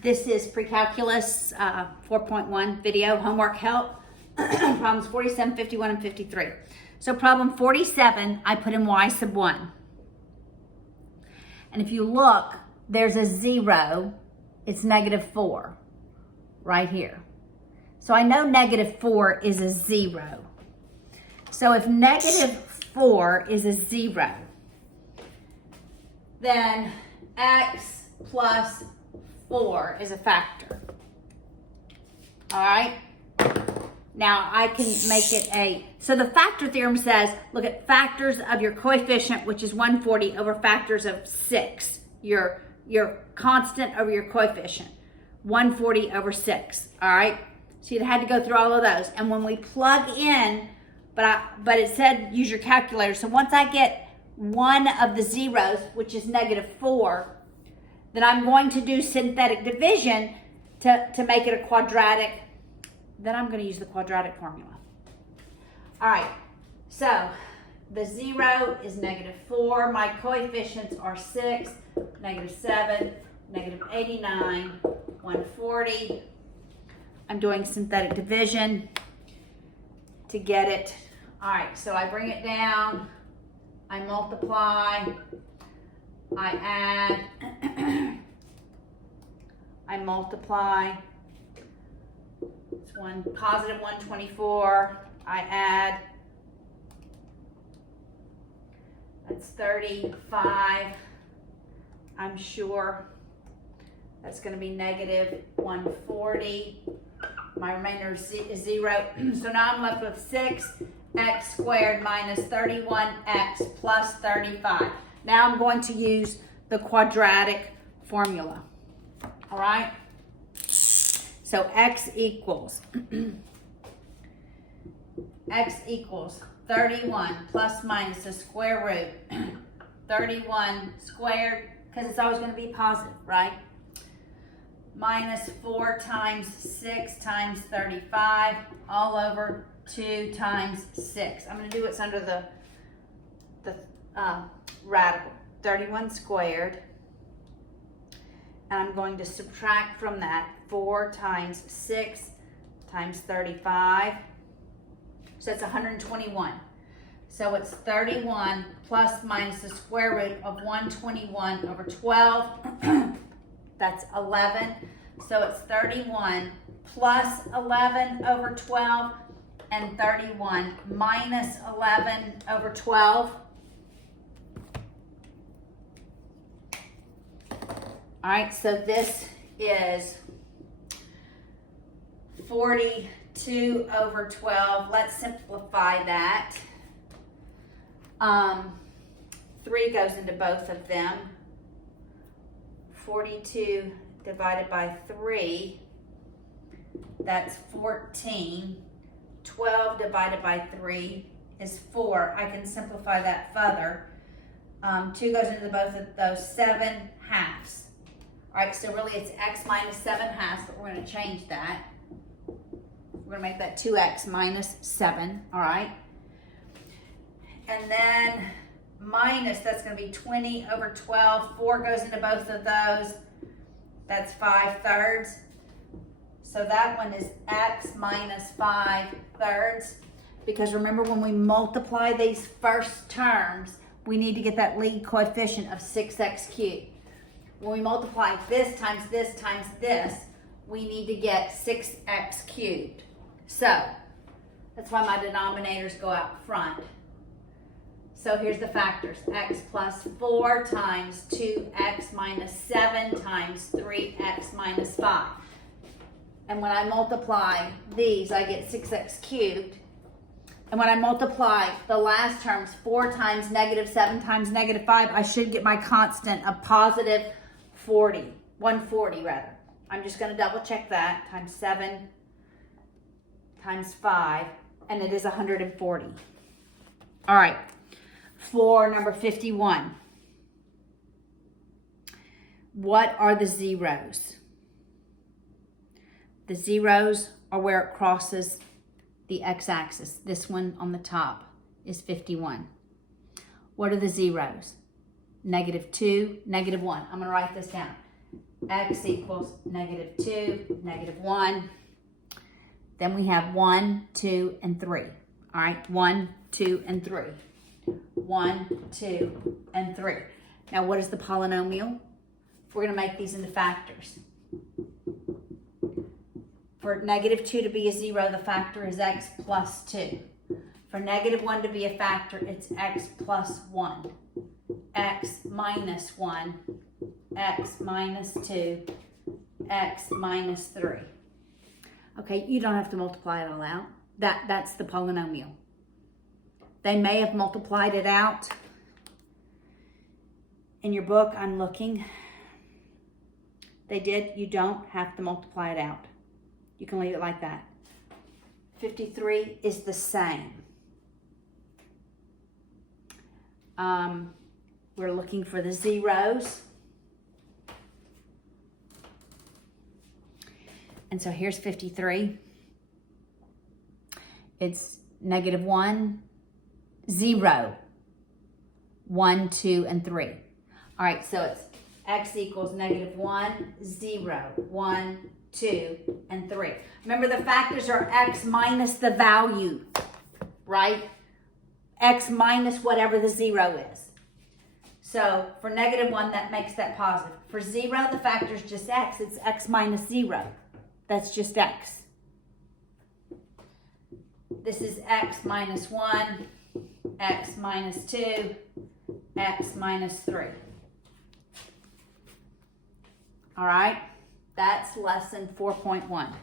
This is Precalculus 4.1 video homework help. Problems 47, 51, and 53. So problem 47, I put in y sub 1. And if you look, there's a 0. It's -4 right here. So I know -4 is a 0. So if -4 is a 0, then x plus 4 is a factor. All right? Now I can make it so the factor theorem says, look at factors of your coefficient, which is 140, over factors of 6. Your constant over your coefficient, 140 over 6. All right? So you had to go through all of those. And when we plug in, but it said use your calculator. So once I get one of the zeros, which is -4, then I'm going to do synthetic division to make it a quadratic. Then I'm going to use the quadratic formula. All right, so the 0 is -4. My coefficients are 6, -7, -89, 140. I'm doing synthetic division to get it. All right, so I bring it down, I multiply, I add, I multiply. It's positive 124. I add. That's 35. I'm sure that's going to be -140. My remainder is 0. So now I'm left with 6x squared minus 31x plus 35. Now I'm going to use the quadratic formula. All right? So x equals 31 plus minus the square root 31 squared, because it's always going to be positive, right? Minus 4 times 6 times 35 all over 2 times 6. I'm going to do what's under the radical. 31 squared. And I'm going to subtract from that 4 times 6 times 35. So that's 121. So it's 31 plus minus the square root of 121 over 12. That's 11. So it's 31 plus 11 over 12 and 31 minus 11 over 12. All right, so this is 42 over 12. Let's simplify that. 3 goes into both of them. 42 divided by 3, that's 14. 12 divided by 3 is 4. I can simplify that further. 2 goes into both of those, 7 halves. All right, so really it's x minus 7 halves, but we're going to change that. We're going to make that 2x minus 7, all right? And then minus, that's going to be 20 over 12. 4 goes into both of those. That's 5/3. So that one is x minus 5/3. Because remember, when we multiply these first terms, we need to get that lead coefficient of 6x cubed. When we multiply this times this times this, we need to get 6x cubed. So that's why my denominators go out front. So here's the factors. X plus 4 times 2x minus 7 times 3x minus 5. And when I multiply these, I get 6x cubed. And when I multiply the last terms, 4 times -7 times -5, I should get my constant of positive 40, 140 rather. I'm just going to double check that, times 7 times 5, and it is 140. All right, for number 51. What are the zeros? The zeros are where it crosses the x-axis. This one on the top is 51. What are the zeros? -2, -1. I'm going to write this down. x equals -2, -1. Then we have 1, 2, and 3. All right, 1, 2, and 3. 1, 2, and 3. Now, what is the polynomial? We're going to make these into factors. For -2 to be a 0, the factor is x plus 2. For -1 to be a factor, it's x plus 1. X minus 1, x minus 2, x minus 3. Okay, you don't have to multiply it all out. That's the polynomial. They may have multiplied it out. In your book, I'm looking. They did. You don't have to multiply it out. You can leave it like that. 53 is the same. We're looking for the zeros. And so here's 53. It's -1, 0, 1, 2, and 3. All right, so it's x equals -1, 0, 1, 2, and 3. Remember, the factors are x minus the value, right? X minus whatever the 0 is. So for -1, that makes that positive. For 0, the factor is just x. It's x minus 0. That's just x. This is x minus 1, x minus 2, x minus 3. All right, that's lesson 4.1.